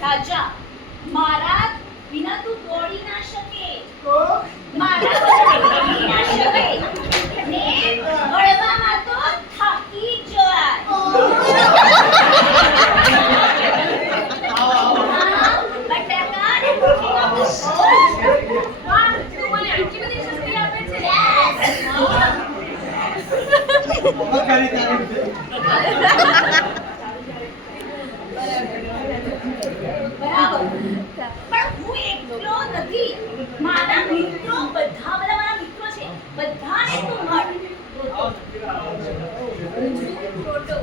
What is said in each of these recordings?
રાજા. મારા વિના તું દોડી ના શકે. તો? મારા દોડી ના શકે. ને વળવામાં તો થાકી જાય બટાકા ને પૂરીનો વાહ, તું મને આટલી બધી શક્તિ આપે છે Yes. વખાણી તારીફ છે. બરાબર. પણ હું એકલો નથી. મારા મિત્રો, બધા બધા મારા મિત્રો છે. બધાને તો ફોટો.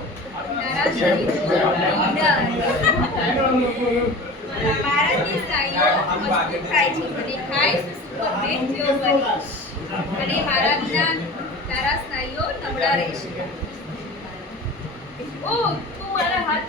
અને મારા તારા સ્નાયુઓ નબળા રહેશે. ઓ તું મારા હાથ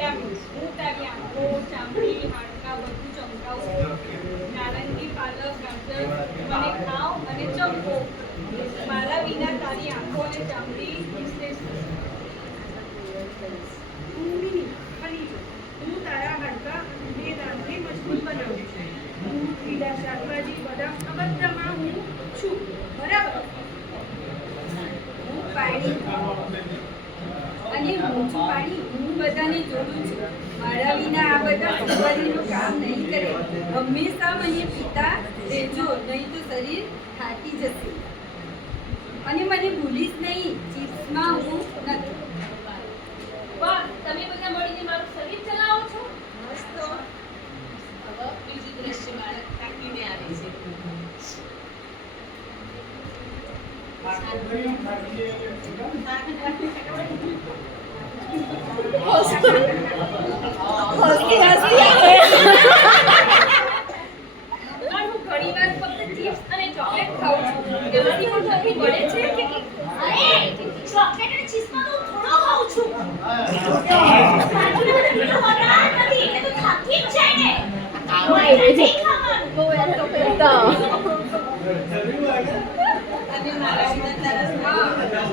વિટામિન્સ તારી આંખો ચામડી, હાડકા, બધું ચમકાવું. નારંગી, પાલક, ગાજર, મને ખાઓ અને ચમકો. મારા વિના તારી આંખો અને ચામડી ભૂમિની હું તારા હાડકા દાંતને મજબૂત બનાવું છું. હું લીલા શાકભાજી, બદામ, આ બધામાં હું બરાબર? હું પાણી બધાને જોડું છું. મારા વિના આ બધા સંભાળીનું કામ નહીં કરે. હંમેશા મને પિતા રહેજો નહીં તો શરીર થાકી જશે. અને મને ભૂલીશ નહીં ચિપ્સમાં હું નથી. પણ તમે બધા મળીને મારું શરીર ચલાવો છો? હવે બીજું દ્રશ્ય બાળક થાકીને આવે છે. પણ હું ઘણીવાર ફક્ત ચિપ્સ અને ચોકલેટ ખાઉં છું એમાંથી પણ શક્તિ મળે છે કે અરે ચોકલેટ અને ચીઝમાં તો હું થોડો ખાઉં છું બાકીના બધા મિત્રો વગર નથી એટલે તું થાકી જ જાય ને કોઈ નથી ખાવાનું અને મારા વિના તારા હા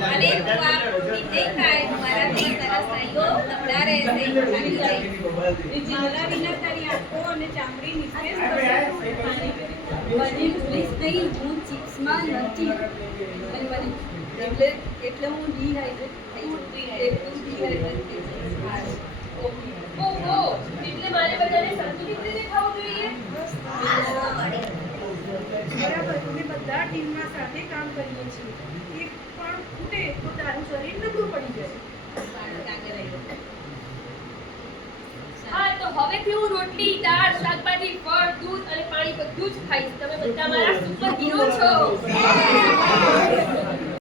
અને તું આ પ્રોટીન નહીં ખાય તો મારા વિના તારા સ્નાયુઓ નબળા રહેશે અને ચામડી નિસ્તેજ થશે. હું ચિપ્સમાં એટલે હું ડિહાઇડ્રેટ થઈ જોઈએ? બરાબર, અમે બધા ટીમમાં સાથે કામ કરીએ છીએ એક પણ ખૂટે તો તારું શરીર નબળું પડી જાય હા તો હવેથી હું રોટલી દાળ શાકભાજી ફળ દૂધ અને પાણી બધું જ ખાઈશ. તમે બધા મારા સુપર હીરો છો.